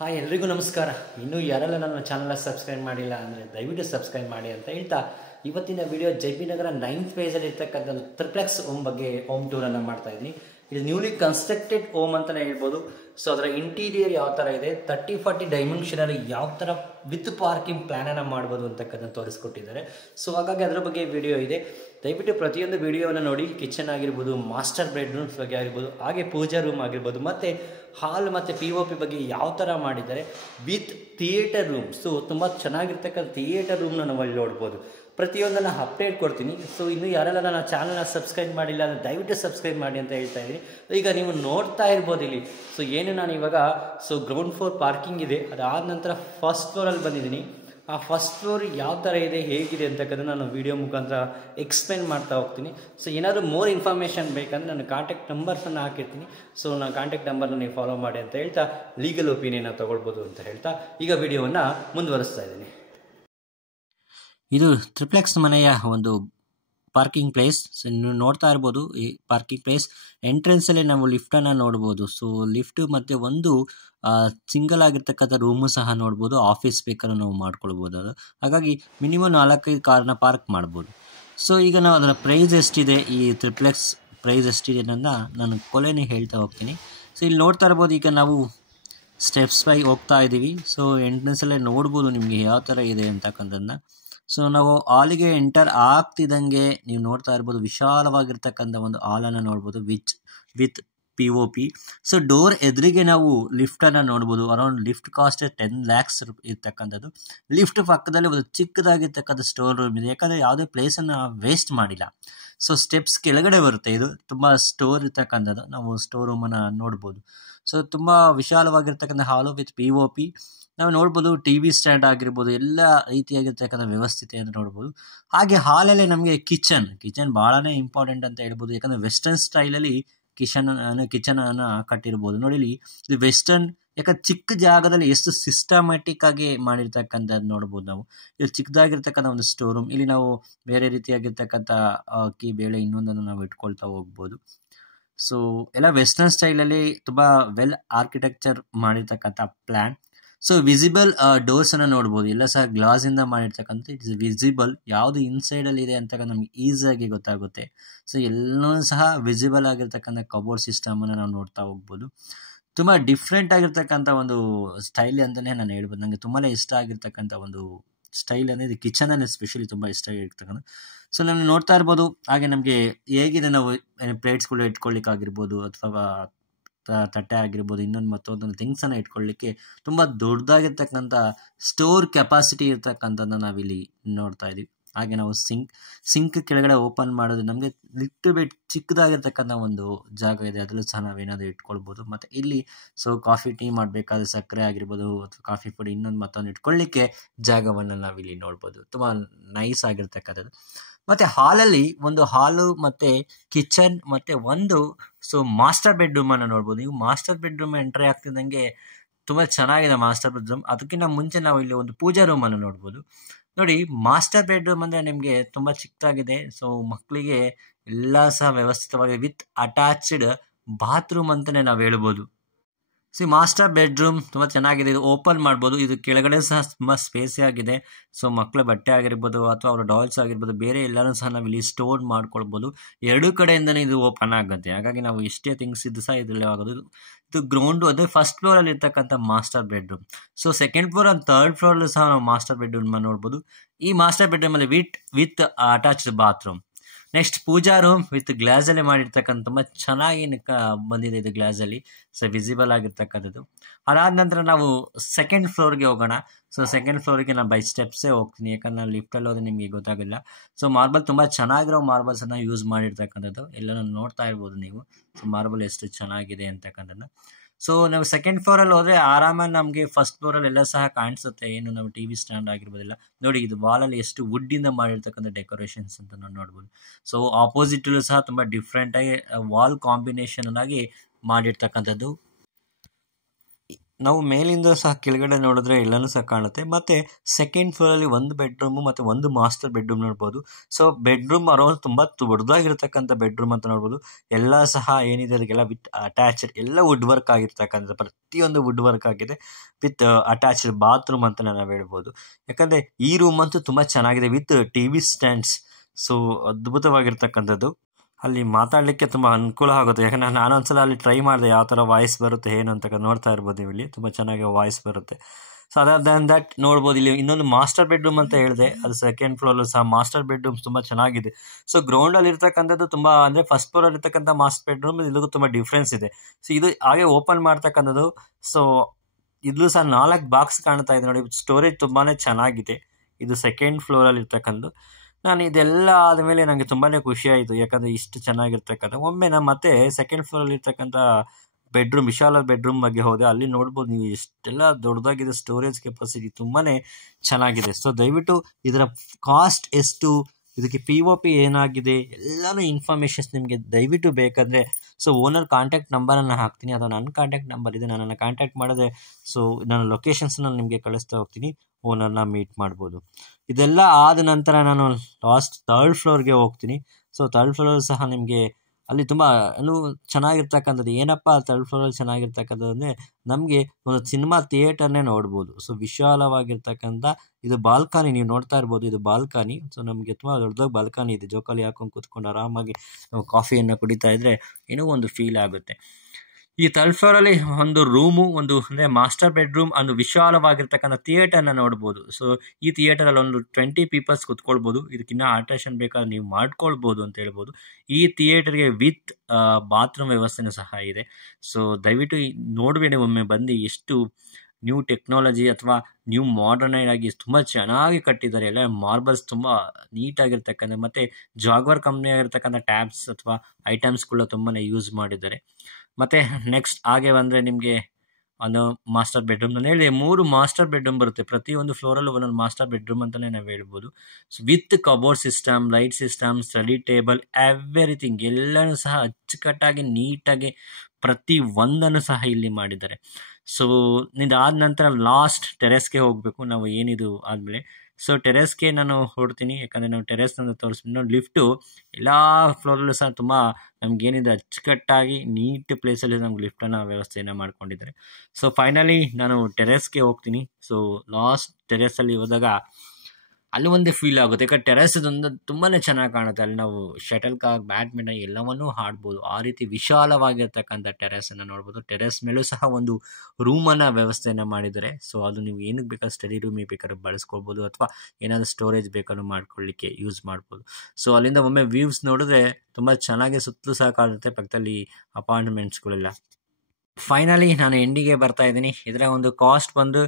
Hi ಎಲ್ರಿಗೂ ನಮಸ್ಕಾರ. ಇನ್ನೂ ಯಾರೆಲ್ಲ ನನ್ನ ಚಾನಲ್ ಸಬ್ಸ್ಕ್ರೈಬ್ ಮಾಡಿಲ್ಲ ಅಂದರೆ ದಯವಿಟ್ಟು ಸಬ್ಸ್ಕ್ರೈಬ್ ಮಾಡಿ ಅಂತ ಹೇಳ್ತಾ ಇವತ್ತಿನ ವಿಡಿಯೋ JP ನಗರ 9th ಪೇಜಲ್ಲಿ ಇರ್ತಕ್ಕಂಥ ಟ್ರಿಪ್ಲೆಕ್ಸ್ ಹೋಮ್ ಬಗ್ಗೆ ಹೋಮ್ ಟೂರನ್ನು ಮಾಡ್ತಾ ಇದ್ದೀನಿ. ಇದು ನ್ಯೂಲಿ ಕನ್ಸ್ಟ್ರಕ್ಟೆಡ್ ಹೋಮ್ ಅಂತಲೇ ಹೇಳ್ಬೋದು. ಸೊ ಅದರ ಇಂಟೀರಿಯರ್ ಯಾವ ಥರ ಇದೆ, 30-40 ಡೈಮೆನ್ಷನಲ್ಲಿ ಯಾವ ಥರ ವಿತ್ ಪಾರ್ಕಿಂಗ್ ಪ್ಲ್ಯಾನನ್ನು ಮಾಡ್ಬೋದು ಅಂತಕ್ಕಂಥ ತೋರಿಸ್ಕೊಟ್ಟಿದ್ದಾರೆ. ಸೊ ಹಾಗಾಗಿ ಅದರ ಬಗ್ಗೆ ವಿಡಿಯೋ ಇದೆ. ದಯವಿಟ್ಟು ಪ್ರತಿಯೊಂದು ವಿಡಿಯೋವನ್ನು ನೋಡಿ. ಕಿಚನ್ ಆಗಿರ್ಬೋದು, ಮಾಸ್ಟರ್ ಬೆಡ್ರೂಮ್ಸ್ ಬಗ್ಗೆ ಆಗಿರ್ಬೋದು, ಹಾಗೆ ಪೂಜಾ ರೂಮ್ ಆಗಿರ್ಬೋದು, ಮತ್ತು ಹಾಲ್ ಮತ್ತು POP ಬಗ್ಗೆ ಯಾವ ಥರ ಮಾಡಿದ್ದಾರೆ ವಿತ್ ಥಿಯೇಟರ್ ರೂಮ್. ಸೊ ತುಂಬ ಚೆನ್ನಾಗಿರ್ತಕ್ಕಂಥ ಥಿಯೇಟರ್ ರೂಮ್ನ ನಾವು ಅಲ್ಲಿ ನೋಡ್ಬೋದು. ಪ್ರತಿಯೊಂದನ್ನು ಅಪ್ಡೇಟ್ ಕೊಡ್ತೀನಿ. ಸೊ ಇನ್ನೂ ಯಾರೆಲ್ಲ ನನ್ನ ಚಾನಲ್ನ ಸಬ್ಸ್ಕ್ರೈಬ್ ಮಾಡಿಲ್ಲ ಅಂದರೆ ದಯವಿಟ್ಟು ಸಬ್ಸ್ಕ್ರೈಬ್ ಮಾಡಿ ಅಂತ ಹೇಳ್ತಾ ಇದ್ದೀನಿ. ಈಗ ನೀವು ನೋಡ್ತಾ ಇರ್ಬೋದು ಇಲ್ಲಿ. ಸೊ ಏನು ನಾನು ಇವಾಗ ಗ್ರೌಂಡ್ ಫ್ಲೋರ್ ಪಾರ್ಕಿಂಗ್ ಇದೆ, ಅದಾದ ನಂತರ ಫಸ್ಟ್ ಫ್ಲೋರಲ್ಲಿ ಬಂದಿದ್ದೀನಿ. ಆ ಫಸ್ಟ್ ಫ್ಲೋರ್ ಯಾವ ಥರ ಇದೆ, ಹೇಗಿದೆ ಅಂತಕ್ಕಂಥ ನಾನು ವೀಡಿಯೋ ಮುಖಾಂತರ ಎಕ್ಸ್ಪ್ಲೇನ್ ಮಾಡ್ತಾ ಹೋಗ್ತೀನಿ. ಸೊ ಏನಾದರೂ ಮೋರ್ ಇನ್ಫಾರ್ಮೇಷನ್ ಬೇಕಂದ್ರೆ ನಾನು ಕಾಂಟ್ಯಾಕ್ಟ್ ನಂಬರ್ಸನ್ನು ಹಾಕಿರ್ತೀನಿ. ಸೊ ನಾನು ಕಾಂಟ್ಯಾಕ್ಟ್ ನಂಬರ್ನ ನೀವು ಫಾಲೋ ಮಾಡಿ ಅಂತ ಹೇಳ್ತಾ ಲೀಗಲ್ ಒಪಿನಿಯನ್ನ ತೊಗೊಳ್ಬೋದು ಅಂತ ಹೇಳ್ತಾ ಈಗ ವಿಡಿಯೋವನ್ನು ಮುಂದುವರಿಸ್ತಾ ಇದ್ದೀನಿ. ಇದು ಟ್ರಿಪ್ಲೆಕ್ಸ್ ಮನೆಯ ಒಂದು ಪಾರ್ಕಿಂಗ್ ಪ್ಲೇಸ್. ಸೊ ನೀವು ನೋಡ್ತಾ ಇರ್ಬೋದು ಈ ಪಾರ್ಕಿಂಗ್ ಪ್ಲೇಸ್. ಎಂಟ್ರೆನ್ಸಲ್ಲಿ ನಾವು ಲಿಫ್ಟನ್ನು ನೋಡ್ಬೋದು. ಸೊ ಲಿಫ್ಟು ಮತ್ತು ಒಂದು ಸಿಂಗಲ್ ಆಗಿರ್ತಕ್ಕಂಥ ರೂಮು ಸಹ ನೋಡ್ಬೋದು. ಆಫೀಸ್ ಬೇಕಾದ್ರೂ ನಾವು ಮಾಡ್ಕೊಳ್ಬೋದು. ಅದು ಹಾಗಾಗಿ ಮಿನಿಮಮ್ 4-5 ಕಾರ್ನ ಪಾರ್ಕ್ ಮಾಡ್ಬೋದು. ಸೊ ಈಗ ನಾವು ಅದರ ಪ್ರೈಸ್ ಎಷ್ಟಿದೆ, ಈ ಟ್ರಿಪ್ಲೆಕ್ಸ್ ಪ್ರೈಸ್ ಎಷ್ಟಿದೆ ಅನ್ನೋದನ್ನ ನಾನು ಕೊನೆನೇ ಹೇಳ್ತಾ ಹೋಗ್ತೀನಿ. ಸೊ ಇಲ್ಲಿ ನೋಡ್ತಾ ಇರ್ಬೋದು, ಈಗ ನಾವು ಸ್ಟೆಪ್ಸ್ ಬೈ ಹೋಗ್ತಾ ಇದ್ದೀವಿ. ಸೊ ಎಂಟ್ರೆನ್ಸಲ್ಲೇ ನೋಡ್ಬೋದು ನಿಮಗೆ ಯಾವ ಥರ ಇದೆ ಅಂತಕ್ಕಂಥದ್ದನ್ನ. ಸೊ ನಾವು ಹಾಲಿಗೆ ಎಂಟರ್ ಆಗ್ತಿದ್ದಂಗೆ ನೀವು ನೋಡ್ತಾ ಇರ್ಬೋದು ವಿಶಾಲವಾಗಿರ್ತಕ್ಕಂಥ ಒಂದು ಹಾಲನ್ನು ನೋಡ್ಬೋದು ವಿತ್ POP. ಸೊ ಡೋರ್ ಎದುರಿಗೆ ನಾವು ಲಿಫ್ಟನ್ನು ನೋಡ್ಬೋದು. ಅರೌಂಡ್ ಲಿಫ್ಟ್ ಕಾಸ್ಟ್ 10 lakhs ಇರ್ತಕ್ಕಂಥದ್ದು. ಲಿಫ್ಟ್ ಪಕ್ಕದಲ್ಲಿ ಒಂದು ಚಿಕ್ಕದಾಗಿರ್ತಕ್ಕಂಥ ಸ್ಟೋರ್ ರೂಮ್ ಇದೆ, ಯಾಕಂದರೆ ಯಾವುದೇ ಪ್ಲೇಸನ್ನು ವೇಸ್ಟ್ ಮಾಡಿಲ್ಲ. ಸೊ ಸ್ಟೆಪ್ಸ್ ಕೆಳಗಡೆ ಬರುತ್ತೆ. ಇದು ತುಂಬ ಸ್ಟೋರ್ ಇರ್ತಕ್ಕಂಥದ್ದು. ನಾವು ಸ್ಟೋರ್ ರೂಮನ್ನು ನೋಡ್ಬೋದು. ಸೊ ತುಂಬ ವಿಶಾಲವಾಗಿರ್ತಕ್ಕಂಥ ಹಾಲು ವಿತ್ POP ನಾವು ನೋಡ್ಬೋದು. TV ಸ್ಟ್ಯಾಂಡ್ ಆಗಿರ್ಬೋದು, ಎಲ್ಲ ರೀತಿಯಾಗಿರ್ತಕ್ಕಂಥ ವ್ಯವಸ್ಥೆಯನ್ನು ನೋಡ್ಬೋದು. ಹಾಗೆ ಹಾಲಲ್ಲೇ ನಮಗೆ ಕಿಚನ್ ಭಾಳನೇ ಇಂಪಾರ್ಟೆಂಟ್ ಅಂತ ಹೇಳ್ಬೋದು. ಯಾಕಂದರೆ ವೆಸ್ಟರ್ನ್ ಸ್ಟೈಲಲ್ಲಿ ಕಿಚನನ್ನು ಕಟ್ಟಿರ್ಬೋದು. ನೋಡಿ ಇಲ್ಲಿ ಇದು ವೆಸ್ಟರ್ನ್, ಯಾಕಂದ್ರೆ ಚಿಕ್ಕ ಜಾಗದಲ್ಲಿ ಎಷ್ಟು ಸಿಸ್ಟಮ್ಯಾಟಿಕ್ ಆಗಿ ಮಾಡಿರ್ತಕ್ಕಂಥದ್ದು ನೋಡ್ಬೋದು ನಾವು. ಇದು ಚಿಕ್ಕದಾಗಿರ್ತಕ್ಕಂಥ ಒಂದು ಸ್ಟೋರ್ ರೂಮ್. ಇಲ್ಲಿ ನಾವು ಬೇರೆ ರೀತಿಯಾಗಿರ್ತಕ್ಕಂಥ ಅಕ್ಕಿ ಬೇಳೆ ಇನ್ನೊಂದನ್ನು ನಾವು ಇಟ್ಕೊಳ್ತಾ ಹೋಗ್ಬೋದು. ಸೊ ಎಲ್ಲ ವೆಸ್ಟರ್ನ್ ಸ್ಟೈಲಲ್ಲಿ ತುಂಬ ವೆಲ್ ಆರ್ಕಿಟೆಕ್ಚರ್ ಮಾಡಿರ್ತಕ್ಕಂಥ ಪ್ಲ್ಯಾನ್. ಸೊ ವಿಸಿಬಲ್ ಡೋರ್ಸನ್ನು ನೋಡ್ಬೋದು. ಎಲ್ಲ ಸಹ ಗ್ಲಾಸಿಂದ ಮಾಡಿರ್ತಕ್ಕಂಥ ಇಟ್ ಇಸ್ ವಿಸಿಬಲ್. ಯಾವುದು ಇನ್ಸೈಡಲ್ಲಿ ಇದೆ ಅಂತಕ್ಕಂಥ ನಮ್ಗೆ ಈಸಿಯಾಗಿ ಗೊತ್ತಾಗುತ್ತೆ. ಸೊ ಎಲ್ಲವೂ ಸಹ ವಿಸಿಬಲ್ ಆಗಿರ್ತಕ್ಕಂಥ ಕಬೋರ್ಡ್ ಸಿಸ್ಟಮನ್ನು ನಾವು ನೋಡ್ತಾ ಹೋಗ್ಬೋದು. ತುಂಬ ಡಿಫ್ರೆಂಟ್ ಆಗಿರ್ತಕ್ಕಂಥ ಒಂದು ಸ್ಟೈಲ್ ಅಂತಲೇ ನಾನು ಹೇಳ್ಬೋದು. ನನಗೆ ತುಂಬಾ ಇಷ್ಟ ಆಗಿರ್ತಕ್ಕಂಥ ಒಂದು ಸ್ಟೈಲ್ ಅಂದರೆ ಇದು ಕಿಚನಲ್ಲಿ ಎಸ್ಪೆಷಲಿ ತುಂಬ ಇಷ್ಟ ಆಗಿರ್ತಕ್ಕಂಥ. ಸೊ ನಾವು ನೋಡ್ತಾ ಇರ್ಬೋದು. ಹಾಗೆ ನಮಗೆ ಹೇಗಿದೆ, ನಾವು ಪ್ಲೇಟ್ಸ್ಗಳು ಇಟ್ಕೊಳ್ಳಿಕ್ಕಾಗಿರ್ಬೋದು, ಅಥವಾ ತಟ್ಟೆ ಆಗಿರ್ಬೋದು, ಇನ್ನೊಂದು ಮತ್ತೊಂದು ಥಿಂಗ್ಸನ್ನು ಇಟ್ಕೊಳ್ಳಿಕ್ಕೆ ತುಂಬ ದೊಡ್ಡದಾಗಿರ್ತಕ್ಕಂಥ ಸ್ಟೋರ್ ಕೆಪಾಸಿಟಿ ಇರ್ತಕ್ಕಂಥದ್ದನ್ನು ನಾವಿಲ್ಲಿ ನೋಡ್ತಾ ಇದ್ದೀವಿ. ಹಾಗೆ ನಾವು ಸಿಂಕ್ ಕೆಳಗಡೆ ಓಪನ್ ಮಾಡೋದು ನಮಗೆ ಲಿಟ್ಲ್ ಬಿಟ್ ಚಿಕ್ಕದಾಗಿರ್ತಕ್ಕಂಥ ಒಂದು ಜಾಗ ಇದೆ. ಅದರಲ್ಲೂ ಸಹ ನಾವೇನಾದರೂ ಇಟ್ಕೊಳ್ಬೋದು. ಮತ್ತು ಇಲ್ಲಿ ಕಾಫಿ ಟೀ ಮಾಡಬೇಕಾದ್ರೆ ಸಕ್ಕರೆ ಆಗಿರ್ಬೋದು, ಅಥವಾ ಕಾಫಿ ಪುಡಿ ಇನ್ನೊಂದು ಮತ್ತೊಂದು ಇಟ್ಕೊಳ್ಳಿಕ್ಕೆ ಜಾಗವನ್ನು ನಾವಿಲ್ಲಿ ನೋಡ್ಬೋದು. ತುಂಬ ನೈಸ್ ಆಗಿರ್ತಕ್ಕಂಥದ್ದು. ಮತ್ತು ಹಾಲಲ್ಲಿ ಒಂದು ಹಾಲು ಮತ್ತು ಕಿಚನ್ ಮತ್ತು ಒಂದು ಮಾಸ್ಟರ್ ಬೆಡ್ರೂಮನ್ನು ನೋಡ್ಬೋದು. ನೀವು ಮಾಸ್ಟರ್ ಬೆಡ್ರೂಮ್ ಎಂಟ್ರಿ ಆಗ್ತಿದ್ದಂಗೆ ತುಂಬ ಚೆನ್ನಾಗಿದೆ ಮಾಸ್ಟರ್ ಬೆಡ್ರೂಮ್. ಅದಕ್ಕಿಂತ ಮುಂಚೆ ನಾವು ಇಲ್ಲಿ ಒಂದು ಪೂಜಾ ರೂಮನ್ನು ನೋಡ್ಬೋದು. ನೋಡಿ, ಮಾಸ್ಟರ್ ಬೆಡ್ರೂಮ್ ಅಂದರೆ ನಿಮಗೆ ತುಂಬ ಚಿಕ್ಕದಾಗಿದೆ. ಸೊ ಮಕ್ಕಳಿಗೆ ಎಲ್ಲ ಸಹ ವ್ಯವಸ್ಥಿತವಾಗಿ ವಿತ್ ಅಟ್ಯಾಚ್ಡ್ ಬಾತ್ರೂಮ್ ಅಂತಲೇ ನಾವು ಹೇಳ್ಬೋದು. ಮಾಸ್ಟರ್ ಬೆಡ್ರೂಮ್ ತುಂಬ ಚೆನ್ನಾಗಿದೆ. ಇದು ಓಪನ್ ಮಾಡ್ಬೋದು. ಇದು ಕೆಳಗಡೆ ಸಹ ತುಂಬ ಸ್ಪೇಸಿ ಆಗಿದೆ. ಸೊ ಮಕ್ಕಳ ಬಟ್ಟೆ ಆಗಿರ್ಬೋದು, ಅಥವಾ ಅವರ ಡಾಲ್ಸ್ ಆಗಿರ್ಬೋದು, ಬೇರೆ ಎಲ್ಲನೂ ಸಹ ನಾವು ಇಲ್ಲಿ ಸ್ಟೋರ್ ಮಾಡ್ಕೊಳ್ಬೋದು. ಎರಡೂ ಕಡೆಯಿಂದನೇ ಇದು ಓಪನ್ ಆಗುತ್ತೆ. ಹಾಗಾಗಿ ನಾವು ಎಷ್ಟೇ ಥಿಂಗ್ಸ್ ಇದ್ದು ಸಹ ಇದರಲ್ಲಿ ಆಗೋದು. ಇದು ಗ್ರೌಂಡು, ಅದೇ ಫಸ್ಟ್ ಫ್ಲೋರಲ್ಲಿ ಇರ್ತಕ್ಕಂಥ master bedroom. So second floor and third ಫ್ಲೋರಲ್ಲೂ ಸಹ ನಾವು ಮಾಸ್ಟರ್ ಬೆಡ್ರೂಮ್ ನೋಡ್ಬೋದು. ಈ ಮಾಸ್ಟರ್ ಬೆಡ್ರೂಮಲ್ಲಿ with attached bathroom. Next pooja room with ಗ್ಲಾಸಲ್ಲಿ ಮಾಡಿರ್ತಕ್ಕಂಥ ತುಂಬ ಚೆನ್ನಾಗಿ ಬಂದಿದೆ ಇದು ಗ್ಲಾಸಲ್ಲಿ. ಸೊ ವಿಸಿಬಲ್ ಆಗಿರ್ತಕ್ಕಂಥದ್ದು. ಅದಾದ ನಂತರ ನಾವು ಸೆಕೆಂಡ್ ಫ್ಲೋರ್ಗೆ ಹೋಗೋಣ. ಸೊ ಸೆಕೆಂಡ್ ಫ್ಲೋರಿಗೆ ನಾನು ಬೈ ಸ್ಟೆಪ್ಸೇ ಹೋಗ್ತೀನಿ, ಯಾಕಂದ್ರೆ ನಾನು ಲಿಫ್ಟಲ್ಲಿ ಹೋದ್ರೆ ನಿಮಗೆ ಗೊತ್ತಾಗಿಲ್ಲ. ಸೊ ಮಾರ್ಬಲ್ ತುಂಬ ಚೆನ್ನಾಗಿರೋ ಮಾರ್ಬಲ್ಸನ್ನು ಯೂಸ್ ಮಾಡಿರ್ತಕ್ಕಂಥದ್ದು. ಎಲ್ಲನೂ ನೋಡ್ತಾ ಇರ್ಬೋದು ನೀವು. ಸೊ ಮಾರ್ಬಲ್ ಎಷ್ಟು ಚೆನ್ನಾಗಿದೆ ಅಂತಕ್ಕಂಥದ್ದು. ಸೊ ನಾವು ಸೆಕೆಂಡ್ ಫ್ಲೋರಲ್ಲಿ ಹೋದರೆ ಆರಾಮಾಗಿ ನಮಗೆ ಫಸ್ಟ್ ಫ್ಲೋರಲ್ಲಿ ಎಲ್ಲ ಸಹ ಕಾಣಿಸುತ್ತೆ. ಏನು ನಾವು TV ಸ್ಟ್ಯಾಂಡ್ ಆಗಿರ್ಬೋದಿಲ್ಲ. ನೋಡಿ, ಇದು ವಾಲಲ್ಲಿ ಎಷ್ಟು ವುಡ್ಡಿಂದ ಮಾಡಿರ್ತಕ್ಕಂಥ ಡೆಕೋರೇಷನ್ಸ್ ಅಂತ ನಾವು ನೋಡ್ಬೋದು. ಸೊ ಆಪೋಸಿಟಲ್ಲೂ ಸಹ ತುಂಬ ಡಿಫ್ರೆಂಟಾಗಿ ವಾಲ್ ಕಾಂಬಿನೇಷನ್ ಆಗಿ ಮಾಡಿರ್ತಕ್ಕಂಥದ್ದು. ನಾವು ಮೇಲಿಂದ ಸಹ ಕೆಳಗಡೆ ನೋಡಿದ್ರೆ ಎಲ್ಲನೂ ಸಹ ಕಾಣುತ್ತೆ. ಮತ್ತು ಸೆಕೆಂಡ್ ಫ್ಲೋರಲ್ಲಿ ಒಂದು ಬೆಡ್ರೂಮು ಮತ್ತು ಒಂದು ಮಾಸ್ಟರ್ ಬೆಡ್ರೂಮ್ ನೋಡ್ಬೋದು. ಸೊ ಬೆಡ್ರೂಮ್ ಅರೌಂಡ್ ತುಂಬ ದೊಡ್ಡದಾಗಿರ್ತಕ್ಕಂಥ ಬೆಡ್ರೂಮ್ ಅಂತ ನೋಡ್ಬೋದು. ಎಲ್ಲ ಸಹ ಏನಿದೆ ಅದಕ್ಕೆಲ್ಲ ವಿತ್ ಅಟ್ಯಾಚ್ಡ್, ಎಲ್ಲ ವುಡ್ ವರ್ಕ್ ಆಗಿರ್ತಕ್ಕಂಥ, ಪ್ರತಿಯೊಂದು ವುಡ್ ವರ್ಕ್ ಆಗಿದೆ ವಿತ್ ಅಟ್ಯಾಚ್ಡ್ ಬಾತ್ರೂಮ್ ಅಂತ ನಾವು ಹೇಳ್ಬೋದು. ಯಾಕಂದರೆ ಈ ರೂಮ್ ಅಂತೂ ತುಂಬ ಚೆನ್ನಾಗಿದೆ ವಿತ್ TV ಸ್ಟ್ಯಾಂಡ್ಸ್. ಸೊ ಅದ್ಭುತವಾಗಿರ್ತಕ್ಕಂಥದ್ದು. ಅಲ್ಲಿ ಮಾತಾಡಲಿಕ್ಕೆ ತುಂಬ ಅನುಕೂಲ ಆಗುತ್ತೆ. ಯಾಕಂದರೆ ನಾನು ಒಂದ್ಸಲ ಅಲ್ಲಿ ಟ್ರೈ ಮಾಡಿದೆ ಯಾವ ಥರ ವಾಯ್ಸ್ ಬರುತ್ತೆ ಏನು ಅಂತ. ನೋಡ್ತಾ ಇರ್ಬೋದು ನೀವು ಇಲ್ಲಿ ತುಂಬ ಚೆನ್ನಾಗಿ ವಾಯ್ಸ್ ಬರುತ್ತೆ. ಸೊ ಅದರ್ ದ್ಯಾನ್ ದಟ್ ನೋಡ್ಬೋದು ಇಲ್ಲಿ ಇನ್ನೊಂದು ಮಾಸ್ಟರ್ ಬೆಡ್ರೂಮ್ ಅಂತ ಹೇಳಿದೆ, ಅದು ಸೆಕೆಂಡ್ ಫ್ಲೋರಲ್ಲೂ ಸಹ ಮಾಸ್ಟರ್ ಬೆಡ್ರೂಮ್ ತುಂಬ ಚೆನ್ನಾಗಿದೆ. ಸೊ ಗ್ರೌಂಡಲ್ಲಿ ಇರ್ತಕ್ಕಂಥದ್ದು ತುಂಬ ಅಂದರೆ ಫಸ್ಟ್ ಫ್ಲೋರಲ್ಲಿ ಇರ್ತಕ್ಕಂಥ ಮಾಸ್ಟರ್ ಬೆಡ್ರೂಮ್ ಇದಕ್ಕೂ ತುಂಬ ಡಿಫ್ರೆನ್ಸ್ ಇದೆ. ಸೊ ಇದು ಹಾಗೆ ಓಪನ್ ಮಾಡ್ತಕ್ಕಂಥದ್ದು. ಸೊ ಇದು ಸಹ 4 ಬಾಕ್ಸ್ ಕಾಣ್ತಾ ಇದೆ ನೋಡಿ. ಸ್ಟೋರೇಜ್ ತುಂಬಾ ಚೆನ್ನಾಗಿದೆ. ಇದು ಸೆಕೆಂಡ್ ಫ್ಲೋರಲ್ಲಿ ಇರ್ತಕ್ಕಂಥದ್ದು. ನಾನು ಇದೆಲ್ಲ ಆದಮೇಲೆ ನನಗೆ ತುಂಬಾ ಖುಷಿ ಆಯಿತು. ಯಾಕಂದರೆ ಇಷ್ಟು ಚೆನ್ನಾಗಿರ್ತಕ್ಕಂಥ ಒಮ್ಮೆ ನಾನು ಮತ್ತೆ ಸೆಕೆಂಡ್ ಫ್ಲೋರಲ್ಲಿ ಇರ್ತಕ್ಕಂಥ ಬೆಡ್ರೂಮ್, ವಿಶಾಲ ಬೆಡ್ರೂಮ್ ಬಗ್ಗೆ ಹೋದೆ. ಅಲ್ಲಿ ನೋಡ್ಬೋದು ನೀವು ಎಷ್ಟೆಲ್ಲ ದೊಡ್ಡದಾಗಿದೆ. ಸ್ಟೋರೇಜ್ ಕೆಪಾಸಿಟಿ ತುಂಬಾ ಚೆನ್ನಾಗಿದೆ. ಸೊ ದಯವಿಟ್ಟು ಇದರ ಕಾಸ್ಟ್ ಎಷ್ಟು, ಇದಕ್ಕೆ POP ಏನಾಗಿದೆ, ಎಲ್ಲನೂ ಇನ್ಫಾರ್ಮೇಷನ್ಸ್ ನಿಮಗೆ ದಯವಿಟ್ಟು ಬೇಕಂದರೆ ಸೊ ಓನರ್ ಕಾಂಟ್ಯಾಕ್ಟ್ ನಂಬರನ್ನು ಹಾಕ್ತೀನಿ, ಅಥವಾ ನನ್ನ ಕಾಂಟ್ಯಾಕ್ಟ್ ನಂಬರ್ ಇದೆ, ನನ್ನನ್ನು ಕಾಂಟ್ಯಾಕ್ಟ್ ಮಾಡಿದ್ರೆ ಸೊ ನಾನು ಲೊಕೇಶನ್ಸನ್ನು ನಿಮಗೆ ಕಳಿಸ್ತಾ ಹೋಗ್ತೀನಿ, ಓನರ್ನ ಮೀಟ್ ಮಾಡ್ಬೋದು. ಇದೆಲ್ಲ ಆದ ನಂತರ ನಾನು ಲಾಸ್ಟ್ 3rd ಫ್ಲೋರ್ಗೆ ಹೋಗ್ತೀನಿ. ಸೊ 3rd ಫ್ಲೋರ್ ಸಹ ನಿಮಗೆ ಅಲ್ಲಿ ತುಂಬ ಚೆನ್ನಾಗಿರ್ತಕ್ಕಂಥದ್ದು. ಏನಪ್ಪ 3rd ಫ್ಲೋರಲ್ಲಿ ಚೆನ್ನಾಗಿರ್ತಕ್ಕಂಥದ್ದು ಅಂದರೆ ನಮಗೆ ಒಂದು ಸಿನಿಮಾ ಥಿಯೇಟರ್ನೇ ನೋಡ್ಬೋದು. ಸೊ ವಿಶಾಲವಾಗಿರ್ತಕ್ಕಂಥ ಇದು ಬಾಲ್ಕನಿ ನೀವು ನೋಡ್ತಾ ಇರ್ಬೋದು. ಇದು ಬಾಲ್ಕನಿ. ಸೊ ನಮಗೆ ತುಂಬ ದೊಡ್ಡದಾಗಿ ಬಾಲ್ಕನಿ ಇದೆ. ಜೋಕಾಲಿ ಹಾಕೊಂಡು ಕೂತ್ಕೊಂಡು ಆರಾಮಾಗಿ ನಾವು ಕಾಫಿಯನ್ನು ಕುಡಿತಾ ಇದ್ದರೆ ಏನೋ ಒಂದು ಫೀಲ್ ಆಗುತ್ತೆ. ಈ 3rd ಫ್ಲೋರಲ್ಲಿ ಒಂದು ರೂಮು, ಒಂದು ಅಂದರೆ ಮಾಸ್ಟರ್ ಬೆಡ್ರೂಮ್, ಒಂದು ವಿಶಾಲವಾಗಿರ್ತಕ್ಕಂಥ ಥಿಯೇಟರ್ನ ನೋಡ್ಬೋದು. ಸೊ ಈ ಥಿಯೇಟರಲ್ಲಿ ಒಂದು 20 ಪೀಪಲ್ಸ್ ಕುತ್ಕೊಳ್ಬೋದು. ಇದಕ್ಕಿನ್ನ ಆಲ್ಟ್ರೇಷನ್ ಬೇಕಾದ್ರೆ ನೀವು ಮಾಡ್ಕೊಳ್ಬೋದು ಅಂತ ಹೇಳ್ಬೋದು. ಈ ಥಿಯೇಟರ್ಗೆ ವಿತ್ ಬಾತ್ರೂಮ್ ವ್ಯವಸ್ಥೆನೂ ಸಹ ಇದೆ. ಸೊ ದಯವಿಟ್ಟು ನೋಡಬೇಡಿ, ಒಮ್ಮೆ ಬಂದು ಎಷ್ಟು ನ್ಯೂ ಟೆಕ್ನಾಲಜಿ ಅಥವಾ ನ್ಯೂ ಮಾಡರ್ನೈಡ್ ಆಗಿ ತುಂಬ ಚೆನ್ನಾಗಿ ಕಟ್ಟಿದ್ದಾರೆ. ಎಲ್ಲ ಮಾರ್ಬಲ್ಸ್ ತುಂಬ ನೀಟಾಗಿರ್ತಕ್ಕಂಥ, ಮತ್ತು ಜಾಗ್ವರ್ ಕಂಪ್ನಿಯಾಗಿರ್ತಕ್ಕಂಥ ಟ್ಯಾಬ್ಸ್ ಅಥವಾ ಐಟಮ್ಸ್ಗಳ ತುಂಬಾ ಯೂಸ್ ಮಾಡಿದ್ದಾರೆ. ಮತ್ತು ನೆಕ್ಸ್ಟ್ ಹಾಗೆ ಬಂದರೆ ನಿಮಗೆ ಒಂದು ಮಾಸ್ಟರ್ ಬೆಡ್ರೂಮ್ ನಾನು ಹೇಳಿದೆ, 3 ಮಾಸ್ಟರ್ ಬೆಡ್ರೂಮ್ ಬರುತ್ತೆ. ಪ್ರತಿಯೊಂದು ಫ್ಲೋರಲ್ಲೂ ಒಂದೊಂದು ಮಾಸ್ಟರ್ ಬೆಡ್ರೂಮ್ ಅಂತಲೇ ನಾವು ಹೇಳ್ಬೋದು. So with cupboard system, light system, study table, everything ಎಲ್ಲನೂ ಸಹ ಅಚ್ಚುಕಟ್ಟಾಗಿ ನೀಟಾಗಿ ಪ್ರತಿ ಒಂದನ್ನು ಸಹ ಇಲ್ಲಿ ಮಾಡಿದ್ದಾರೆ. ಸೊ ಇದಾದ ನಂತರ ಲಾಸ್ಟ್ ಟೆರೆಸ್ಗೆ ಹೋಗಬೇಕು ನಾವು. ಏನಿದು ಆದಮೇಲೆ ಸೊ ಟೆರೆಸ್ಗೆ ನಾನು ಹೊರಡ್ತೀನಿ. ಯಾಕಂದರೆ ನಾವು ಟೆರೆಸ್ನಂದು ತೋರಿಸ್ತೀನಿ. ನಾವು ಲಿಫ್ಟು ಎಲ್ಲ ಫ್ಲೋರಲ್ಲೂ ಸಹ ತುಂಬ ನಮಗೇನಿದೆ ಅಚ್ಚುಕಟ್ಟಾಗಿ ನೀಟ್ ಪ್ಲೇಸಲ್ಲಿ ನಮ್ಗೆ ಲಿಫ್ಟನ್ನು ವ್ಯವಸ್ಥೆಯನ್ನು ಮಾಡ್ಕೊಂಡಿದ್ದಾರೆ. ಸೊ ಫೈನಲಿ ನಾನು ಟೆರೆಸ್ಗೆ ಹೋಗ್ತೀನಿ. ಸೊ ಲಾಸ್ಟ್ ಟೆರೆಸಲ್ಲಿ ಹೋದಾಗ ಅಲ್ಲಿ ಒಂದೇ ಫೀಲ್ ಆಗುತ್ತೆ. ಯಾಕಂದ್ರೆ ಟೆರೆಸ್ ಒಂದು ತುಂಬಾ ಚೆನ್ನಾಗಿ ಕಾಣುತ್ತೆ. ಅಲ್ಲಿ ನಾವು ಶಟಲ್ ಕಾಕ್, ಬ್ಯಾಡ್ಮಿಂಟನ್ ಎಲ್ಲವನ್ನೂ ಆಡ್ಬೋದು. ಆ ರೀತಿ ವಿಶಾಲವಾಗಿರ್ತಕ್ಕಂಥ ಟೆರೆಸನ್ನು ನೋಡ್ಬೋದು. ಟೆರೆಸ್ ಮೇಲೂ ಸಹ ಒಂದು ರೂಮನ್ನು ವ್ಯವಸ್ಥೆಯನ್ನು ಮಾಡಿದ್ದಾರೆ. ಸೊ ಅದು ನೀವು ಏನಕ್ಕೆ ಬೇಕಾದ್ರೆ ಸ್ಟಡಿ ರೂಮಿಗೆ ಬೇಕಾದ್ರೆ ಬಳಸ್ಕೊಳ್ಬೋದು, ಅಥವಾ ಏನಾದರೂ ಸ್ಟೋರೇಜ್ ಬೇಕಾದ್ರೂ ಮಾಡ್ಕೊಳ್ಳಿಕ್ಕೆ ಯೂಸ್ ಮಾಡ್ಬೋದು. ಸೊ ಅಲ್ಲಿಂದ ಒಮ್ಮೆ ವ್ಯೂಸ್ ನೋಡಿದ್ರೆ ತುಂಬ ಚೆನ್ನಾಗಿ ಸುತ್ತಲೂ ಸಹ ಕಾಣುತ್ತೆ, ಪಕ್ಕದಲ್ಲಿ ಅಪಾರ್ಟ್ಮೆಂಟ್ಸ್ಗಳೆಲ್ಲ. ಫೈನಲಿ ನಾನು ಎಂಡಿಗೆ ಬರ್ತಾ ಇದ್ದೀನಿ. ಇದರ ಒಂದು ಕಾಸ್ಟ್ ಬಂದು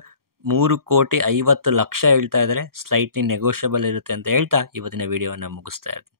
3,50,00,000 ಹೇಳ್ತಾ ಇದ್ದಾರೆ. ಸ್ಲೈಟ್ಲಿ ನೆಗೋಷಿಯಬಲ್ ಇರುತ್ತೆ ಅಂತ ಹೇಳ್ತಾ ಇವತ್ತಿನ ವಿಡಿಯೋವನ್ನು ಮುಗಿಸ್ತಾ ಇದ್ದೀನಿ.